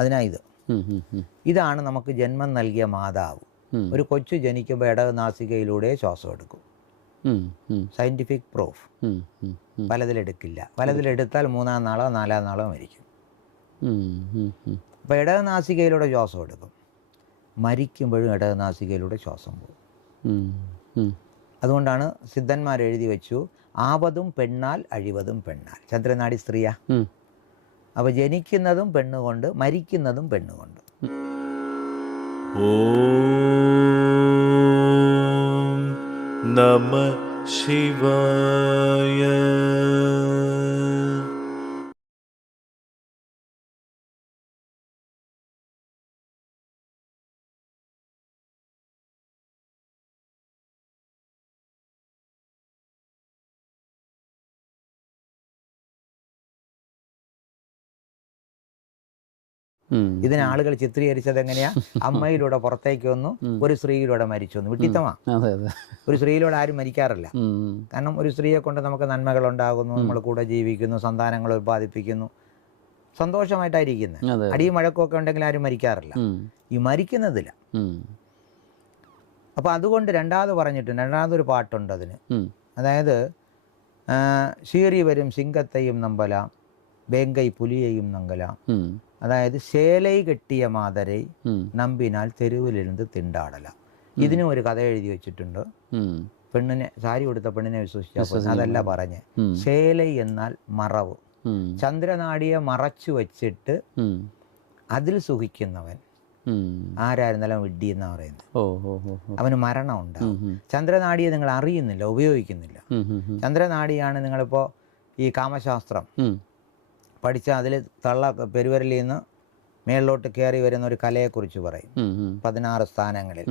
അതിനായത് ഇതാണ് നമുക്ക് ജന്മം നൽകിയ മാതാവ്. ഒരു കൊച്ചു ജനിക്കുമ്പോൾ ഇടനാസികയിലൂടെ ശ്വാസം എടുക്കും. Scientific proof. വലതിലെടുക്കില്ല. വലതിലെടുത്താൽ 3-ാം നാളോ 4-ാം നാളോ മരിക്കും. അപ്പോൾ ഇടനാസികയിലൂടെ ശ്വാസം എടുക്കും. മരിക്കുമ്പോഴും ഇടനാസികയിലൂടെ ശ്വാസം പോകും. അതുകൊണ്ടാണ് സിദ്ധന്മാർ എഴുതി വെച്ചു, ആപതും പെണ്ണാൽ അഴിവതും പെണ്ണാൽ. ചന്ദ്രനാടി സ്ത്രീയാ. അപ്പോൾ ജനിക്കുന്നതും പെണ്ണുകൊണ്ട്, മരിക്കുന്നതും പെണ്ണുകൊണ്ട്. ഓം നമഃ ശിവായ. ഇതിന് ആളുകൾ ചിത്രീകരിച്ചത് എങ്ങനെയാ? അമ്മയിലൂടെ പുറത്തേക്ക് വന്നു, ഒരു സ്ത്രീയിലൂടെ മരിച്ചു വന്നു. വിട്ടിത്തമാ. ഒരു സ്ത്രീയിലൂടെ ആരും മരിക്കാറില്ല. കാരണം ഒരു സ്ത്രീയെ കൊണ്ട് നമുക്ക് നന്മകൾ ഉണ്ടാകുന്നു, നമ്മൾ കൂടെ ജീവിക്കുന്നു, സന്താനങ്ങൾ ഉൽപ്പാദിപ്പിക്കുന്നു, സന്തോഷമായിട്ടായിരിക്കുന്നത്. അടിയും മഴക്കമൊക്കെ ഉണ്ടെങ്കിൽ ആരും മരിക്കാറില്ല. ഈ മരിക്കുന്നതില്ല. അപ്പോൾ അതുകൊണ്ട് രണ്ടാമത് പറഞ്ഞിട്ടുണ്ട്, രണ്ടാമതൊരു പാട്ടുണ്ട് അതിന്. അതായത് ശീറി വരും സിംഗത്തെയും നമ്പലാം, വേങ്കൈ പുലിയെയും നങ്കലാം. അതായത് ശേലൈ കെട്ടിയ മാതരെ നമ്പിനാൽ തെരുവിലിരുന്ന് തിണ്ടാടല. ഇതിനും ഒരു കഥ എഴുതി വെച്ചിട്ടുണ്ട്. പെണ്ണിനെ, സാരി കൊടുത്ത പെണ്ണിനെ വിശ്വസിച്ചാൽ അതല്ല പറഞ്ഞ്. ശേലൈ എന്നാൽ മറവ്. ചന്ദ്രനാടിയെ മറച്ചു വെച്ചിട്ട് അതിൽ സുഖിക്കുന്നവൻ ആരായിരുന്നാലും വിഡ്ഢി എന്നാ പറയുന്നത്. അവന് മരണം ഉണ്ടാവും. ചന്ദ്രനാടിയെ നിങ്ങൾ അറിയുന്നില്ല, ഉപയോഗിക്കുന്നില്ല. ചന്ദ്രനാടിയാണ് നിങ്ങളിപ്പോൾ ഈ കാമശാസ്ത്രം പഠിച്ചാൽ അതിൽ പെരുവരലിൽ നിന്ന് മേളിലോട്ട് കയറി വരുന്ന ഒരു കലയെക്കുറിച്ച് പറയും. 16 സ്ഥാനങ്ങളിൽ.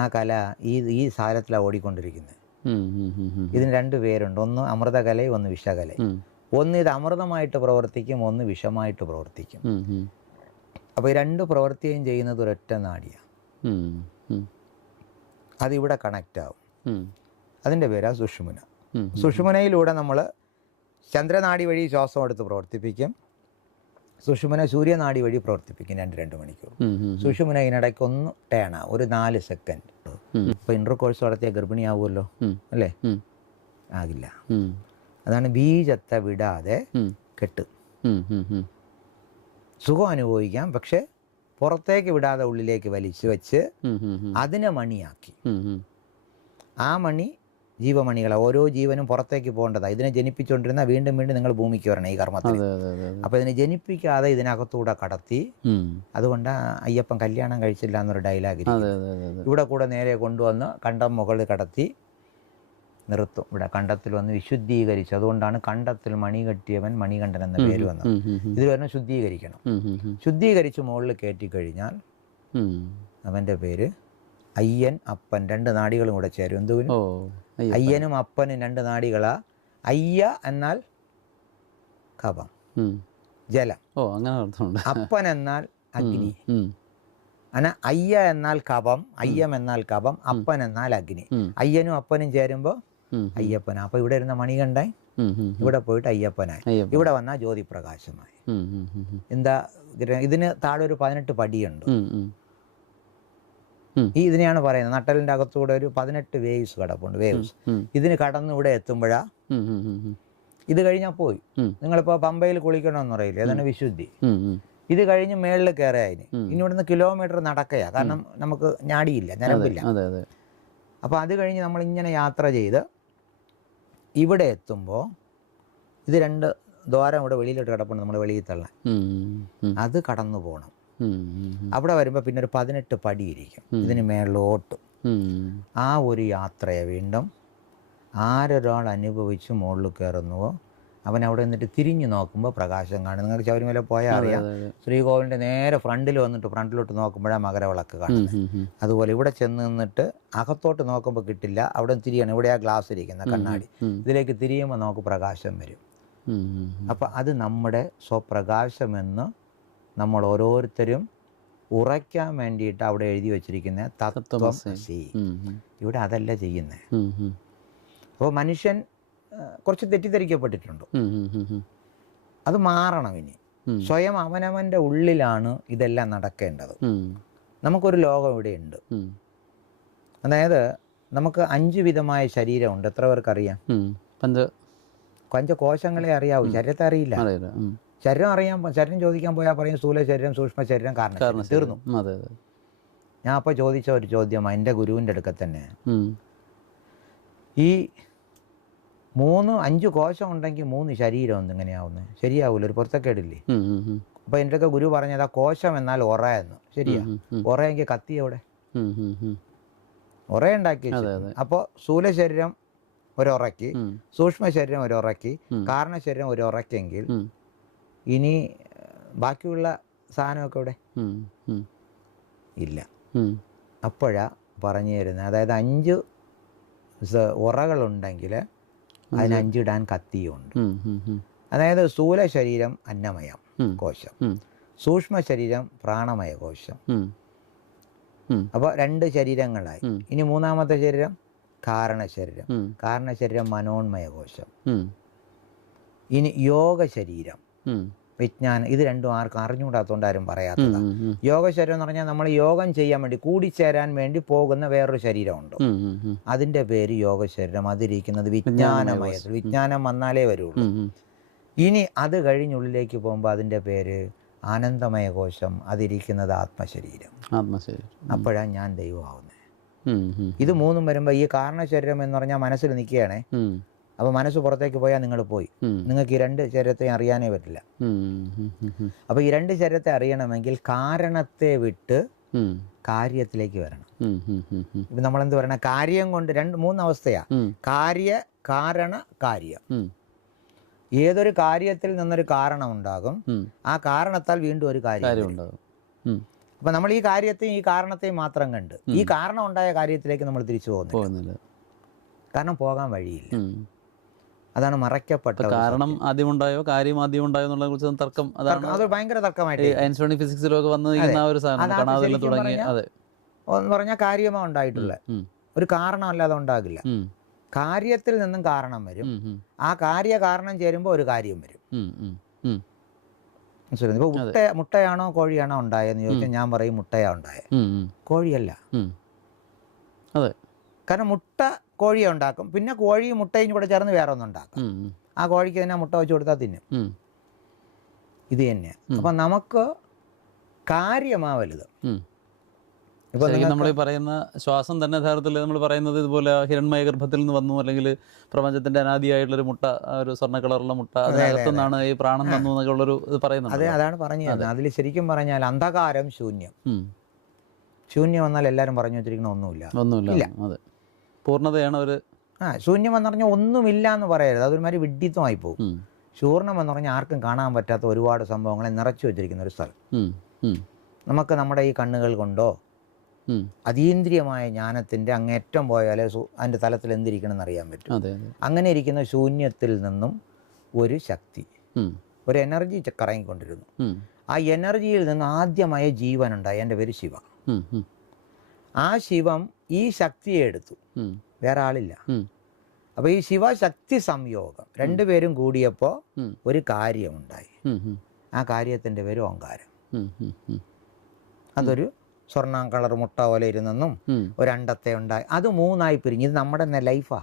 ആ കല ഈ സാരത്തിലാണ് ഓടിക്കൊണ്ടിരിക്കുന്നത്. ഇതിന് 2 പേരുണ്ട്. ഒന്ന് അമൃതകലയും ഒന്ന് വിഷകലയും. ഒന്ന് ഇത് അമൃതമായിട്ട് പ്രവർത്തിക്കും, ഒന്ന് വിഷമായിട്ട് പ്രവർത്തിക്കും. അപ്പോൾ ഈ 2 പ്രവൃത്തിയും ചെയ്യുന്നത് ഒരൊറ്റ നാടിയാണ്. അതിവിടെ കണക്റ്റ് ആവും. അതിൻ്റെ പേരാ സുഷുമ്ന. സുഷുമ്നയിലൂടെ നമ്മൾ ചന്ദ്രനാടി വഴി ശ്വാസം എടുത്ത് പ്രവർത്തിപ്പിക്കും. സുഷുമ്ന സൂര്യനാടി വഴി പ്രവർത്തിപ്പിക്കും 2 മണിക്കൂർ. സുഷുമ്ന ഇതിനിടയ്ക്ക് ഒന്ന് ടേണാ, ഒരു 4 സെക്കൻഡ്. ഇപ്പോൾ ഇൻ്റർ കോഴ്സ് നടത്തിയ ഗർഭിണിയാവുമല്ലോ അല്ലേ? ആകില്ല. അതാണ് ബീജത്തെ വിടാതെ കെട്ട്. സുഖം അനുഭവിക്കാം, പക്ഷെ പുറത്തേക്ക് വിടാതെ ഉള്ളിലേക്ക് വലിച്ചു വെച്ച് അതിനെ മണിയാക്കി. ആ മണി ജീവമണികളെ, ഓരോ ജീവനും പുറത്തേക്ക് പോകേണ്ടതാണ്. ഇതിനെ ജനിപ്പിച്ചുകൊണ്ടിരുന്നാൽ വീണ്ടും വീണ്ടും നിങ്ങൾ ഭൂമിക്ക് വരണം ഈ കർമ്മത്തിൽ. അപ്പോൾ ഇതിനെ ജനിപ്പിക്കാതെ ഇതിനകത്തൂടെ കടത്തി. അതുകൊണ്ട് അയ്യപ്പൻ കല്യാണം കഴിച്ചില്ല എന്നൊരു ഡയലോഗ് ഇവിടെ കൂടെ നേരെ കൊണ്ടുവന്ന് കണ്ടം മുകളിൽ കടത്തി നിർത്തും. ഇവിടെ കണ്ടത്തിൽ വന്ന് വിശുദ്ധീകരിച്ചു. അതുകൊണ്ടാണ് കണ്ടത്തിൽ മണി കെട്ടിയവൻ മണികണ്ഠൻ എന്ന പേര് വന്നത്. ഇത് പറഞ്ഞാൽ ശുദ്ധീകരിക്കണം. ശുദ്ധീകരിച്ച് മുകളിൽ കയറ്റിക്കഴിഞ്ഞാൽ അവൻ്റെ പേര് അയ്യൻ അപ്പൻ. 2 നാടികളും കൂടെ ചേരും. എന്തുവിനും അയ്യനും അപ്പനും 2 നാടികളാ. അയ്യ എന്നാൽ കഫം, ജലം. അപ്പൻ എന്നാൽ അഗ്നി. അങ്ങനെ അയ്യ എന്നാൽ കഫം, അയ്യം എന്നാൽ കഫം, അപ്പൻ എന്നാൽ അഗ്നി. അയ്യനും അപ്പനും ചേരുമ്പോൾ അയ്യപ്പനാ. അപ്പൊ ഇവിടെ ഇരുന്ന മണികണ്ഠൻ ഇവിടെ പോയിട്ട് അയ്യപ്പനായി. ഇവിടെ വന്നാൽ ജ്യോതിപ്രകാശമായി. എന്താ ഇതിന് താഴെ ഒരു 18 പടിയുണ്ട്. ഇതിനെയാണ് പറയുന്നത്. നട്ടലിൻ്റെ അകത്തൂടെ ഒരു 18 വേവ്സ് കിടപ്പുണ്ട്. വേവ്സ് ഇതിന് കടന്ന് ഇവിടെ എത്തുമ്പോഴാ ഇത് കഴിഞ്ഞാൽ പോയി. നിങ്ങളിപ്പോൾ പമ്പയിൽ കുളിക്കണമെന്ന് പറയില്ലേ, അതാണ് വിശുദ്ധി. ഇത് കഴിഞ്ഞ് മേളിൽ കയറിയതിന് ഇനി ഇവിടുന്ന് കിലോമീറ്റർ നടക്കയാ. കാരണം നമുക്ക് ഞാടിയില്ല, ഞരമ്പില്ല. അപ്പോൾ അത് കഴിഞ്ഞ് നമ്മളിങ്ങനെ യാത്ര ചെയ്ത് ഇവിടെ എത്തുമ്പോൾ ഇത് 2 ദ്വാരം ഇവിടെ വെളിയിലോട്ട് കിടപ്പുണ്ട്, നമ്മൾ വെളിയിൽ തള്ളാൻ. അത് കടന്നു പോകണം. അവിടെ വരുമ്പോൾ പിന്നെ ഒരു 18 പടിയിരിക്കും ഇതിന് മേളിലോട്ട്. ആ ഒരു യാത്രയെ വീണ്ടും ആരൊരാൾ അനുഭവിച്ച് മുകളിൽ കയറുന്നുവോ അവൻ അവിടെ നിന്നിട്ട് തിരിഞ്ഞു നോക്കുമ്പോൾ പ്രകാശം കാണും. നിങ്ങൾക്ക് ശബരിമല പോയാൽ അറിയാം, ശ്രീകോവിലിൻ്റെ നേരെ ഫ്രണ്ടിൽ വന്നിട്ട് ഫ്രണ്ടിലോട്ട് നോക്കുമ്പോഴാണ് മകരവിളക്ക് കാണുന്നത്. അതുപോലെ ഇവിടെ ചെന്ന് നിന്നിട്ട് അകത്തോട്ട് നോക്കുമ്പോൾ കിട്ടില്ല, അവിടെ തിരിയണം. ഇവിടെ ആ ഗ്ലാസ് ഇരിക്കുന്ന കണ്ണാടി, ഇതിലേക്ക് തിരിയുമ്പോൾ നമുക്ക് പ്രകാശം വരും. അപ്പം അത് നമ്മുടെ സ്വപ്രകാശമെന്ന് നമ്മൾ ഓരോരുത്തരും ഉറയ്ക്കാൻ വേണ്ടിയിട്ട് അവിടെ എഴുതി വച്ചിരിക്കുന്ന തത്വമസി. ഇവിടെ അതല്ല ചെയ്യുന്നത്. അപ്പോൾ മനുഷ്യൻ കുറച്ച് തെറ്റിദ്ധരിക്കപ്പെട്ടിട്ടുണ്ട്. അത് മാറണം. ഇനി സ്വയം അവനവൻ്റെ ഉള്ളിലാണ് ഇതെല്ലാം നടക്കേണ്ടത്. നമുക്കൊരു ലോകം ഇവിടെയുണ്ട്. അതായത് നമുക്ക് 5 വിധമായ ശരീരമുണ്ട്. എത്ര പേർക്കറിയാം? പഞ്ചകോശങ്ങളെ അറിയാവൂ, ശരീരത്തെ അറിയില്ല. ശരീരം അറിയാൻ, ശരീരം ചോദിക്കാൻ പോയാൽ പറയും സ്ഥൂല ശരീരം, സൂക്ഷ്മ ശരീരം, കാരണം തീർന്നു. ഞാൻ അപ്പോൾ ചോദിച്ച ഒരു ചോദ്യമാണ് എൻ്റെ ഗുരുവിൻ്റെ അടുക്ക തന്നെ. ഈ 5 കോശം ഉണ്ടെങ്കിൽ 3 ശരീരം എങ്ങനെയാവുന്നത്? ശരിയാവൂല, ഒരു പുറത്തൊക്കേടില്ലേ? അപ്പോൾ എൻ്റെ ഒക്കെ ഗുരു പറഞ്ഞത് ആ കോശം എന്നാൽ ഒറ എന്ന്. ശരിയാ, ഒറയെങ്കിൽ കത്തി എവിടെ? ഉറയുണ്ടാക്കി. അപ്പോൾ സ്ഥൂല ശരീരം ഒരുറക്കി, സൂക്ഷ്മ ശരീരം ഒരുറക്കി, കാരണ ശരീരം ഒരുറക്കെങ്കിൽ ഇനി ബാക്കിയുള്ള സാധനമൊക്കെ ഇവിടെ ഇല്ല. അപ്പോഴാ പറഞ്ഞു തരുന്നത്. അതായത് 5 ഉറകളുണ്ടെങ്കിൽ അതിന് 5 ഇടാൻ കത്തിയുണ്ട്. അതായത് സ്ഥൂല ശരീരം അന്നമയം കോശം, സൂക്ഷ്മ ശരീരം പ്രാണമയ കോശം. അപ്പോൾ 2 ശരീരങ്ങളായി. ഇനി 3ാമത്തെ ശരീരം കാരണശരീരം, കാരണശരീരം മനോന്മയ കോശം. ഇനി യോഗ ശരീരം, വിജ്ഞാനം. ഇത് രണ്ടും ആർക്കും അറിഞ്ഞുകൂടാത്തതുകൊണ്ട് ആരും പറയാത്തതാണ്. യോഗ ശരീരം എന്ന് പറഞ്ഞാൽ നമ്മൾ യോഗം ചെയ്യാൻ വേണ്ടി കൂടിച്ചേരാൻ വേണ്ടി പോകുന്ന വേറൊരു ശരീരമുണ്ട്. അതിൻ്റെ പേര് യോഗ ശരീരം. അതിരിക്കുന്നത് വിജ്ഞാനമയത്തിൽ. വിജ്ഞാനം വന്നാലേ വരുള്ളൂ. ഇനി അത് കഴിഞ്ഞുള്ളിലേക്ക് പോകുമ്പോൾ അതിൻ്റെ പേര് ആനന്ദമയ കോശം. അതിരിക്കുന്നത് ആത്മശരീരം. അപ്പോഴാണ് ഞാൻ ദൈവമാവുന്നത്. ഇത് 3ഉം വരുമ്പോൾ ഈ കാരണശരീരം എന്ന് പറഞ്ഞാൽ മനസ്സിൽ നിൽക്കുകയാണേ. അപ്പോൾ മനസ്സ് പുറത്തേക്ക് പോയാൽ നിങ്ങൾ പോയി. നിങ്ങൾക്ക് ഈ 2 ശരീരത്തെ അറിയാനേ പറ്റില്ല. അപ്പോൾ ഈ 2 ശരീരത്തെ അറിയണമെങ്കിൽ കാരണത്തെ വിട്ട് കാര്യത്തിലേക്ക് വരണം. ഇപ്പം നമ്മളെന്ത് പറയണം? കാര്യം കൊണ്ട് 3 അവസ്ഥയാ. കാര്യ, കാരണ, കാര്യം. ഏതൊരു കാര്യത്തിൽ നിന്നൊരു കാരണം ഉണ്ടാകും. ആ കാരണത്താൽ വീണ്ടും ഒരു കാര്യം ഉണ്ടാകും. അപ്പം നമ്മൾ ഈ കാര്യത്തെയും ഈ കാരണത്തെയും മാത്രം കണ്ട് ഈ കാരണം ഉണ്ടായ കാര്യത്തിലേക്ക് നമ്മൾ തിരിച്ചു പോകുന്നില്ല. കാരണം പോകാൻ വഴിയില്ല. അതാണ് മറയ്ക്കപ്പെട്ട കാരണം ആദ്യമുണ്ടായോ കാര്യം ആദ്യമുണ്ടായോ എന്നുള്ള കുറിച്ച് തർക്കം. അത് ഭയങ്കര തർക്കമായിട്ട് ഐൻസ്റ്റീൻ ഫിസിക്സിലൊക്കെ വന്നിരിക്കുന്ന ഒരു സാധനം തുടങ്ങി. അതെ, എന്ന് പറഞ്ഞാൽ കാര്യമാണ് ഉണ്ടായിട്ടുള്ള ഒരു കാരണം അല്ലാതെ ഉണ്ടാകില്ല. കാര്യത്തിൽ നിന്നും കാരണം വരും. ആ കാരണം ചേരുമ്പോൾ ഒരു കാര്യം വരും. മനസ്സിലായി? ഇപ്പോൾ മുട്ടയാണോ കോഴിയാണോ ഉണ്ടായെന്ന് ചോദിച്ചാൽ ഞാൻ പറയും മുട്ടയാ ഉണ്ടായത്, കോഴിയല്ല. അതെ, കാരണം മുട്ട കോഴിയെ ഉണ്ടാക്കും, പിന്നെ കോഴിയും മുട്ടയും കൂടെ ചേർന്ന് വേറെ ഒന്നും ഉണ്ടാക്കും. ആ കോഴിക്ക് തന്നെ മുട്ട വെച്ച് കൊടുത്താൽ തിന്നും. ഇത് തന്നെയാണ്. അപ്പം നമുക്ക് കാര്യമാ വലുത്. ഇപ്പോൾ നമ്മൾ ഈ പറയുന്ന ശ്വാസം തന്നെ യഥാർത്ഥത്തിൽ നമ്മൾ പറയുന്നത് ഇതുപോലെ ഹിരൺമയ ഗർഭത്തിൽ നിന്ന് വന്നു, അല്ലെങ്കിൽ പ്രപഞ്ചത്തിന്റെ അനാദിയായിട്ടുള്ളൊരു മുട്ട, ഒരു സ്വർണ്ണ കളറുള്ള മുട്ട, അതിനകത്തുനിന്നാണ് ഈ പ്രാണം വന്നു എന്നൊക്കെ ഉള്ളൊരു ഇത് പറയുന്നത്. അതെ, അതാണ് പറഞ്ഞത്. അതിൽ ശരിക്കും പറഞ്ഞാൽ അന്ധകാരം ശൂന്യം. ശൂന്യം വന്നാൽ എല്ലാവരും പറഞ്ഞു വെച്ചിരിക്കുന്ന ഒന്നുമില്ല. അതെ, പൂർണ്ണതയാണ് ഒരു ശൂന്യം എന്ന് പറഞ്ഞാൽ ഒന്നുമില്ല എന്ന് പറയരുത്. അതൊരുമാതിരി വിഡ്ഢിത്തമായി പോകും. ശൂർണം എന്ന് പറഞ്ഞാൽ ആർക്കും കാണാൻ പറ്റാത്ത ഒരുപാട് സംഭവങ്ങളെ നിറച്ചു വെച്ചിരിക്കുന്ന ഒരു സ്ഥലം. നമുക്ക് നമ്മുടെ ഈ കണ്ണുകൾ കൊണ്ടോ അതീന്ദ്രിയമായ ജ്ഞാനത്തിൻ്റെ അങ്ങേറ്റം പോയാലേ അതിൻ്റെ തലത്തിൽ എന്തിരിക്കണമെന്ന് അറിയാൻ പറ്റും. അങ്ങനെ ഇരിക്കുന്ന ശൂന്യത്തിൽ നിന്നും ഒരു ശക്തി, ഒരു എനർജി കറങ്ങിക്കൊണ്ടിരുന്നു. ആ എനർജിയിൽ നിന്ന് ആദ്യമായ ജീവനുണ്ടായി. എൻ്റെ പേര് ശിവ. ആ ശിവം ഈ ശക്തിയെ എടുത്തു, വേറെ ആളില്ല. അപ്പോൾ ഈ ശിവശക്തി സംയോഗം രണ്ടുപേരും കൂടിയപ്പോൾ ഒരു കാര്യമുണ്ടായി. ആ കാര്യത്തിൻ്റെ പേര് ഓങ്കാരം. അതൊരു സ്വർണ്ണ കളർ മുട്ട പോലെ ഇരുന്നെന്നും ഒരു അണ്ടത്തെ ഉണ്ടായി. അത് 3ആയി പിരിഞ്ഞ്. ഇത് നമ്മുടെ തന്നെ ലൈഫാ.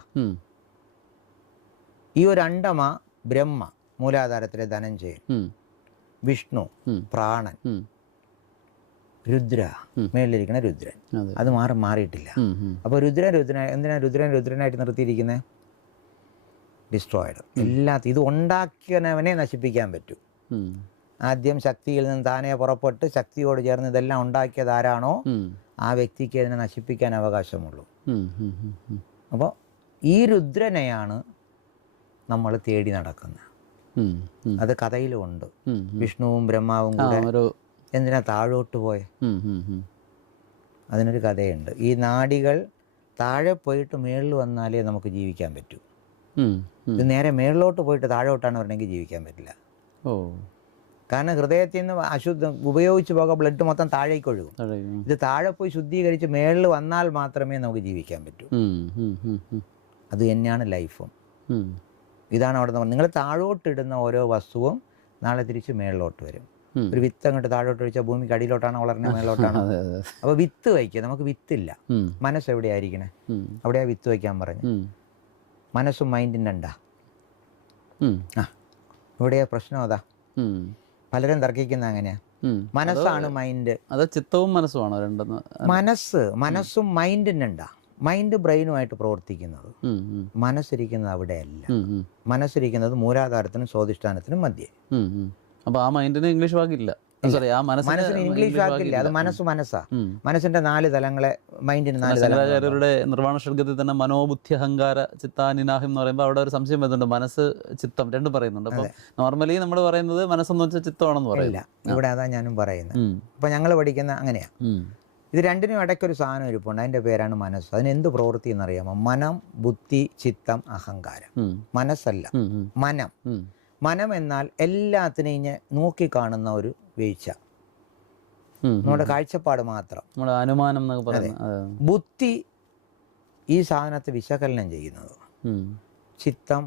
ഈ ഒരു അണ്ടമാ ബ്രഹ്മ, മൂലാധാരത്തിലെ ധനഞ്ജയൻ, വിഷ്ണു പ്രാണൻ, രുദ്ര മേളിലിരിക്കുന്ന രുദ്രൻ. അത് മാറിയിട്ടില്ല. അപ്പോൾ എന്തിനാ രുദ്രനായിട്ട് നിർത്തിയിരിക്കുന്നത്? ഡിസ്ട്രോയിഡ്. ഇത് ഉണ്ടാക്കിയവനെ നശിപ്പിക്കാൻ പറ്റും. ആദ്യം ശക്തിയിൽ നിന്ന് താനേ പുറപ്പെട്ട് ശക്തിയോട് ചേർന്ന് ഇതെല്ലാം ഉണ്ടാക്കിയത് ആരാണോ ആ വ്യക്തിക്ക് അതിനെ നശിപ്പിക്കാൻ അവകാശമുള്ളൂ. അപ്പോൾ ഈ രുദ്രനെയാണ് നമ്മൾ തേടി നടക്കുന്നത്. അത് കഥയിലുമുണ്ട്. വിഷ്ണുവും ബ്രഹ്മാവും കൂടെ എന്തിനാ താഴോട്ട് പോയെ? അതിനൊരു കഥയുണ്ട്. ഈ നാഡികൾ താഴെ പോയിട്ട് മേളിൽ വന്നാലേ നമുക്ക് ജീവിക്കാൻ പറ്റൂ. ഇത് നേരെ മേളിലോട്ട് പോയിട്ട് താഴോട്ടാണ് വരണമെങ്കിൽ ജീവിക്കാൻ പറ്റില്ല. കാരണം ഹൃദയത്തിൽ നിന്ന് അശുദ്ധം ഉപയോഗിച്ച് പോകാൻ ബ്ലഡ് മൊത്തം താഴേക്ക് ഒഴുകും. ഇത് താഴെ പോയി ശുദ്ധീകരിച്ച് മേളിൽ വന്നാൽ മാത്രമേ നമുക്ക് ജീവിക്കാൻ പറ്റൂ. അത് തന്നെയാണ് ലൈഫും. ഇതാണ് അവിടെ നിന്ന് നിങ്ങൾ താഴോട്ടിടുന്ന ഓരോ വസ്തുവും നാളെ തിരിച്ച് മേളിലോട്ട് വരും. ഒരു വിത്ത് അങ്ങോട്ട് താഴോട്ട് ഒഴിച്ചാൽ ഭൂമിക്ക് അടിയിലോട്ടാണോ വളരണേ മേളിലോട്ടാണോ? അപ്പോൾ വിത്ത് വയ്ക്കുക. നമുക്ക് വിത്തില്ല. മനസ്സ് എവിടെയായിരിക്കണേ? അവിടെയാ വിത്ത് വയ്ക്കാൻ പറഞ്ഞു. മനസ്സും മൈൻഡിൻ്റെ ഉണ്ടാ ഇവിടെയാ പ്രശ്നം. അതാ പലരും തർക്കിക്കുന്ന അങ്ങനെയാ. മനസ്സാണ് മൈൻഡ്. അത് ചിത്തവും മനസ്സുമാണോ രണ്ടെന്ന്? മനസ്സും മൈൻഡിനുണ്ടാ. മൈൻഡ് ബ്രെയിനുമായിട്ട് പ്രവർത്തിക്കുന്നത്. മനസ്സിരിക്കുന്നത് അവിടെയല്ല. മനസ്സിരിക്കുന്നത് മൂലാധാരത്തിനും സ്വാധിഷ്ഠാനത്തിനും മധ്യേ. അപ്പോൾ ആ മൈൻഡിന് ഇംഗ്ലീഷ് വാക്കില്ല. സോറി, ആ മനസ്സിന് ഇംഗ്ലീഷ് വാക്കില്ല. അത് മനസ്സാ. മനസ്സിന്റെ 4 തലങ്ങളെ മൈൻഡിന് 4 തലങ്ങൾ. ശങ്കരാചാര്യരുടെ നിർവ്വാണ ഷഡ്ഗത്തിൽ തന്നെ മനോബുദ്ധി അഹങ്കാര ചിത്താനിനാഹം എന്ന് പറയുമ്പോൾ അവിടെ ഒരു സംശയം വരുന്നുണ്ട്. മനസ്സ് ചിത്തം രണ്ടും പറയുന്നുണ്ട്. അപ്പോൾ നോർമലി നമ്മൾ പറയുന്നത് മനസ്സെന്ന് വെച്ചാൽ ചിത്തമാണെന്ന് പറയില്ല. ഇവിടെ അതാ ഞാനും പറയുന്നത്. അപ്പോൾ ഞങ്ങൾ പഠിക്കുന്ന അങ്ങനെയാ. ഇത് രണ്ടിനും ഇടയ്ക്കൊരു സാധനം ഇരിപ്പുണ്ട്. അതിൻ്റെ പേരാണ് മനസ്സ്. അതിന് എന്ത് പ്രവൃത്തി എന്നറിയാമോ? മനം, ബുദ്ധി, ചിത്തം, അഹങ്കാരം. മനസ്സല്ല, മനം. മനം എന്നാൽ എല്ലാത്തിനെയും ഇങ്ങനെ നോക്കിക്കാണുന്ന ഒരു വീഴ്ച, നമ്മുടെ കാഴ്ചപ്പാട് മാത്രം, നമ്മുടെ അനുമാനം എന്നൊക്കെ പറയുന്നത്. ബുദ്ധി ഈ സാധനത്തെ വിശകലനം ചെയ്യുന്നത്. ചിത്തം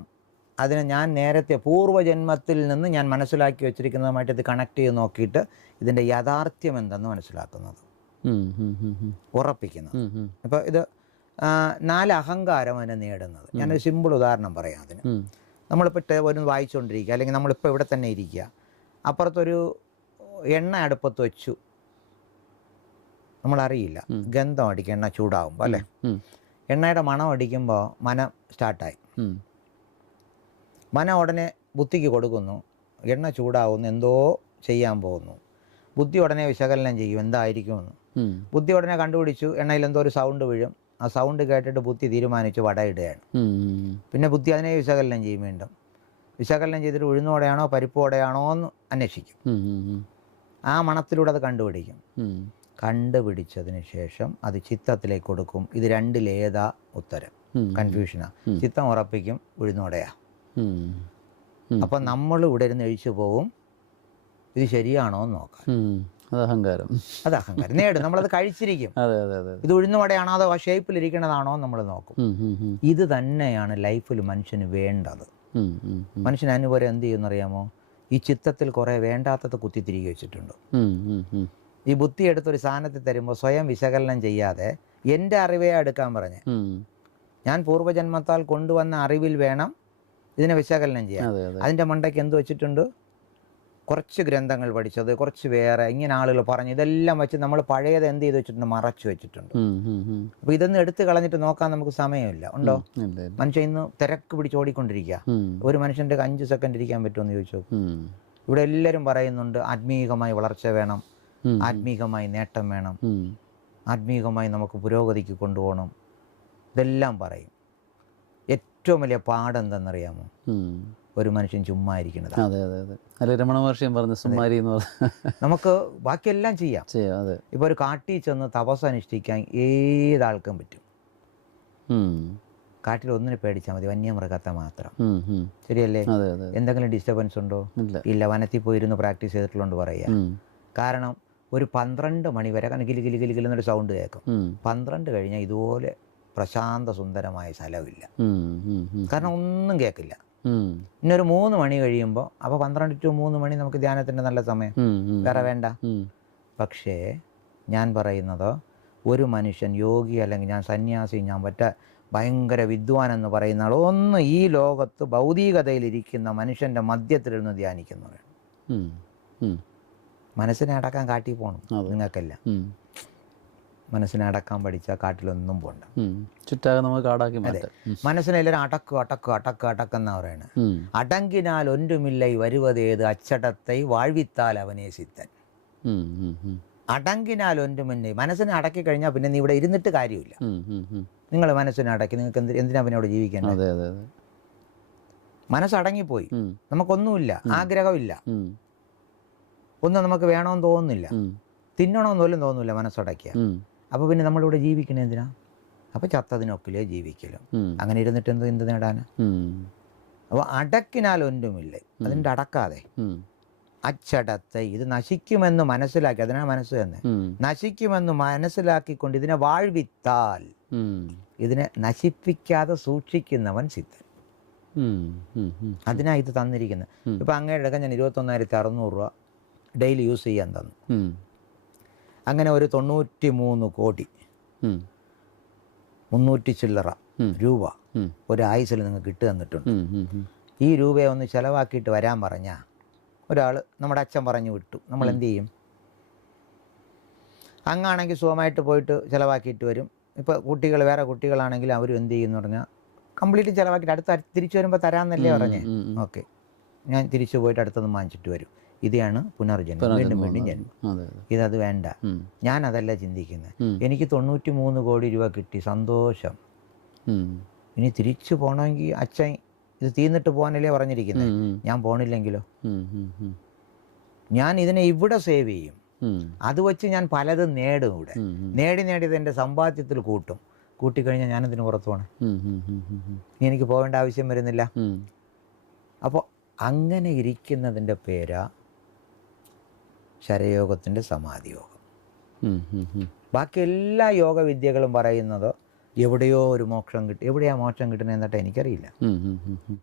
അതിനെ ഞാൻ നേരത്തെ പൂർവ്വജന്മത്തിൽ നിന്ന് ഞാൻ മനസ്സിലാക്കി വെച്ചിരിക്കുന്നതുമായിട്ട് ഇത് കണക്ട് ചെയ്ത് നോക്കിയിട്ട് ഇതിൻ്റെ യാഥാർത്ഥ്യം എന്തെന്ന് മനസ്സിലാക്കുന്നത്, ഉറപ്പിക്കുന്നത്. അപ്പോൾ ഇത് 4 അഹങ്കാരം അതിനെ നേടുന്നത്. ഞാനൊരു സിമ്പിൾ ഉദാഹരണം പറയാം അതിന്. നമ്മളിപ്പോൾ ഒരു വായിച്ചുകൊണ്ടിരിക്കുക, അല്ലെങ്കിൽ നമ്മളിപ്പോൾ ഇവിടെ തന്നെ ഇരിക്കുക. അപ്പുറത്തൊരു എണ്ണ അടുപ്പത്ത് വെച്ചു, നമ്മളറിയില്ല. ഗന്ധം അടിക്കുക, എണ്ണ ചൂടാകുമ്പോൾ അല്ലേ? എണ്ണയുടെ മണം അടിക്കുമ്പോൾ മനം സ്റ്റാർട്ടായി. മനം ഉടനെ ബുദ്ധിക്ക് കൊടുക്കുന്നു, എണ്ണ ചൂടാവുന്നു, എന്തോ ചെയ്യാൻ പോകുന്നു. ബുദ്ധി ഉടനെ വിശകലനം ചെയ്യും എന്തായിരിക്കുമെന്ന്. ബുദ്ധി ഉടനെ കണ്ടുപിടിച്ചു എണ്ണയിൽ എന്തോ ഒരു സൗണ്ട് വീഴും. ആ സൗണ്ട് കേട്ടിട്ട് ബുദ്ധി തീരുമാനിച്ചു വടയിടുകയാണ്. പിന്നെ ബുദ്ധി അതിനെ വിശകലനം ചെയ്യും. വീണ്ടും വിശകലനം ചെയ്തിട്ട് ഉഴുന്നോടെയാണോ പരിപ്പോടെയാണോ എന്ന് അന്വേഷിക്കും. ആ മണത്തിലൂടെ അത് കണ്ടുപിടിക്കും. കണ്ടുപിടിച്ചതിന് ശേഷം അത് ചിത്തത്തിലേക്ക് കൊടുക്കും. ഇത് രണ്ടിലേതാ ഉത്തരം? കൺഫ്യൂഷനാ. ചിത്തം ഉറപ്പിക്കും ഉഴുന്നോടെയാ. അപ്പം നമ്മൾ ഇവിടെ ഇരുന്ന് എഴിച്ചു പോവും, ഇത് ശരിയാണോ എന്ന് നോക്കാം. അത് അഹങ്കാരം. നേടും. നമ്മളത് കഴിച്ചിരിക്കും. ഇത് ഉഴുന്നുവടയാണോ അതോ ആ ഷേപ്പിലിരിക്കണതാണോ നമ്മൾ നോക്കും. ഇത് തന്നെയാണ് ലൈഫിൽ മനുഷ്യന് വേണ്ടത്. മനുഷ്യൻ അനുവരെ എന്ത് ചെയ്യുമെന്നറിയാമോ? ഈ ചിത്തത്തിൽ കുറേ വേണ്ടാത്തത് കുത്തിത്തിരികെ വെച്ചിട്ടുണ്ട്. ഈ ബുദ്ധി എടുത്തൊരു സാധനത്തിൽ തരുമ്പോൾ സ്വയം വിശകലനം ചെയ്യാതെ എൻ്റെ അറിവേ എടുക്കാൻ പറഞ്ഞ്, ഞാൻ പൂർവ്വജന്മത്താൽ കൊണ്ടുവന്ന അറിവിൽ വേണം ഇതിനെ വിശകലനം ചെയ്യാൻ. അതിൻ്റെ മണ്ടയ്ക്ക് എന്ത് വെച്ചിട്ടുണ്ട്? കുറച്ച് ഗ്രന്ഥങ്ങൾ പഠിച്ചത്, കുറച്ച് വേറെ ഇങ്ങനെ ആളുകൾ പറഞ്ഞു, ഇതെല്ലാം വെച്ച് നമ്മൾ പഴയത് എന്ത് ചെയ്ത് വെച്ചിട്ടുണ്ട്? മറച്ചു വെച്ചിട്ടുണ്ട്. അപ്പോൾ ഇതൊന്നും എടുത്ത് കളഞ്ഞിട്ട് നോക്കാൻ നമുക്ക് സമയമില്ല. ഉണ്ടോ? മനുഷ്യൻ ഇന്ന് തിരക്ക് പിടിച്ച് ഓടിക്കൊണ്ടിരിക്കുക. ഒരു മനുഷ്യൻ്റെ 5 സെക്കൻഡ് ഇരിക്കാൻ പറ്റുമെന്ന് ചോദിച്ചു. ഇവിടെ എല്ലാവരും പറയുന്നുണ്ട് ആത്മീയമായി വളർച്ച വേണം, ആത്മീയമായി നേട്ടം വേണം, ആത്മീയമായി നമുക്ക് പുരോഗതിക്ക് കൊണ്ടുപോകണം. ഇതെല്ലാം പറയും. ഏറ്റവും വലിയ പാടെന്തെന്നറിയാമോ? ഒരു മനുഷ്യൻ ചുമ്മാ ഇരിക്കുന്നത്. രമണ മഹർഷിയും പറഞ്ഞു സുമ്മാരി എന്ന് പറഞ്ഞു. നമുക്ക് ബാക്കിയെല്ലാം ചെയ്യാം. ഇപ്പോൾ ഒരു കാട്ടിൽ ചെന്ന് തപസ് അനുഷ്ഠിക്കാൻ ഏതാൾക്കും പറ്റും. കാട്ടിൽ ഒന്നിനെ പേടിച്ചാൽ മതി, വന്യമൃഗത്തെ മാത്രം. ശരിയല്ലേ? എന്തെങ്കിലും ഡിസ്റ്റർബൻസ് ഉണ്ടോ? ഇല്ല. വനത്തിൽ പോയിരുന്ന് പ്രാക്ടീസ് ചെയ്തിട്ടുള്ളതുകൊണ്ട് പറയുക. കാരണം ഒരു 12 മണി വരെ ഗിലി ഗിലി ഗിലി ഗിലെന്നൊരു സൗണ്ട് കേൾക്കും. 12 കഴിഞ്ഞാൽ ഇതുപോലെ പ്രശാന്ത സുന്ദരമായ സ്ഥലമില്ല. കാരണം ഒന്നും കേൾക്കില്ല. പിന്നെ ഒരു 3 മണി കഴിയുമ്പോൾ, അപ്പോൾ 12 to 3 മണി നമുക്ക് ധ്യാനത്തിൻ്റെ നല്ല സമയം, വേറെ വേണ്ട. പക്ഷേ ഞാൻ പറയുന്നത്, ഒരു മനുഷ്യൻ യോഗി അല്ലെങ്കിൽ ഞാൻ സന്യാസി, ഞാൻ ഭയങ്കര വിദ്വാൻ എന്ന് പറയുന്ന ആൾ ഒന്ന് ഈ ലോകത്ത് ഭൗതികതയിലിരിക്കുന്ന മനുഷ്യൻ്റെ മധ്യത്തിലിരുന്ന് ധ്യാനിക്കുന്നവരാണ്. മനസ്സിനെ അടക്കാൻ കാട്ടിൽ പോകണം. നിങ്ങൾക്കല്ല. മനസ്സിനെ അടക്കാൻ പഠിച്ചാൽ കാട്ടിലൊന്നും പോകണ്ട. ചുറ്റാകെ നമുക്ക് കാടാക്കി മാറ്റാം. മനസ്സിനെ എല്ലാവരും അടക്കെന്നാ പറയണത്. അടങ്കിനാൽ ഒന്നുമില്ല വരുവതേത് അച്ചടത്തെ വാഴ്വിത്താൽ അവനെ സിത്തൻ. അടങ്കിനാൽ ഒന്നുമില്ല. മനസ്സിനെ അടക്കി കഴിഞ്ഞാൽ പിന്നെ നീ ഇവിടെ ഇരുന്നിട്ട് കാര്യമില്ല. നിങ്ങൾ മനസ്സിനെ അടക്കി നിങ്ങൾക്ക് എന്തിനാ പിന്നെ അവിടെ ജീവിക്കേണ്ടത്? മനസ്സടങ്ങിപ്പോയി, നമുക്കൊന്നുമില്ല, ആഗ്രഹമില്ല, ഒന്നും നമുക്ക് വേണമെന്ന് തോന്നുന്നില്ല, തിന്നണമെന്ന് പോലും തോന്നുന്നില്ല മനസ്സടക്കിയ. അപ്പോൾ പിന്നെ നമ്മളിവിടെ ജീവിക്കണേ എന്തിനാ? അപ്പോൾ ചത്തതിനൊക്കിലേ ജീവിക്കലും. അങ്ങനെ ഇരുന്നിട്ട് എന്ത് നേടാനാ? അപ്പോൾ അടക്കിനാൽ ഒന്നുമില്ല, അതിൻ്റെ അടക്കാതെ അച്ചടത്തെ ഇത് നശിക്കുമെന്ന് മനസ്സിലാക്കി, അതിനാണ് മനസ്സ് തന്നെ, നശിക്കുമെന്ന് മനസ്സിലാക്കിക്കൊണ്ട് ഇതിനെ വാഴ്വിത്താൽ, ഇതിനെ നശിപ്പിക്കാതെ സൂക്ഷിക്കുന്നവൻ സിദ്ധൻ. അതിനാ ഇത് തന്നിരിക്കുന്നത്. ഇപ്പം അങ്ങയുടെ എടുക്കാൻ ഞാൻ 21,600 രൂപ ഡെയിലി യൂസ് ചെയ്യാൻ തന്നു. അങ്ങനെ ഒരു 93 കോടി 300 ചില്ലറ രൂപ ഒരു ആയുസിൽ നിങ്ങൾക്ക് ഇട്ട് തന്നിട്ടുണ്ട്. ഈ രൂപയെ ഒന്ന് ചിലവാക്കിയിട്ട് വരാൻ പറഞ്ഞാൽ ഒരാൾ നമ്മുടെ അച്ഛൻ പറഞ്ഞു വിട്ടു, നമ്മൾ എന്ത് ചെയ്യും? അങ്ങാണെങ്കിൽ സുഖമായിട്ട് പോയിട്ട് ചിലവാക്കിയിട്ട് വരും. ഇപ്പോൾ കുട്ടികൾ വേറെ കുട്ടികളാണെങ്കിൽ അവരും എന്ത് ചെയ്യുമെന്ന് പറഞ്ഞാൽ കംപ്ലീറ്റ് ചിലവാക്കിയിട്ട് അടുത്ത തിരിച്ചു വരുമ്പോൾ തരാമെന്നല്ലേ പറഞ്ഞേ. ഓക്കെ, ഞാൻ തിരിച്ചു പോയിട്ട് അടുത്തൊന്നും വാങ്ങിച്ചിട്ട് വരും. ഇതാണ് പുനർജന്മം, വീണ്ടും വീണ്ടും ജന്മം. ഇതത് വേണ്ട. ഞാനതല്ല ചിന്തിക്കുന്നത്. എനിക്ക് 93 കോടി രൂപ കിട്ടി, സന്തോഷം. ഇനി തിരിച്ചു പോകണമെങ്കിൽ അച്ഛൻ ഇത് തീർന്നിട്ട് പോകാനല്ലേ പറഞ്ഞിരിക്കുന്നത്. ഞാൻ പോണില്ലെങ്കിലോ? ഞാൻ ഇതിനെ ഇവിടെ സേവ് ചെയ്യും. അത് വെച്ച് ഞാൻ പലതും നേടും. ഇവിടെ നേടിയത് എൻ്റെ സമ്പാദ്യത്തിൽ കൂട്ടും. കൂട്ടിക്കഴിഞ്ഞാൽ ഞാനതിന് പുറത്തു പോകണം. എനിക്ക് പോകേണ്ട ആവശ്യം വരുന്നില്ല. അപ്പോൾ അങ്ങനെ ഇരിക്കുന്നതിൻ്റെ പേരാ ശരയോഗത്തിൻ്റെ സമാധി യോഗം. ബാക്കി എല്ലാ യോഗവിദ്യകളും പറയുന്നത് എവിടെയോ ഒരു മോക്ഷം കിട്ടി. എവിടെയാ മോക്ഷം കിട്ടുന്നത് എന്നിട്ട് എനിക്കറിയില്ല.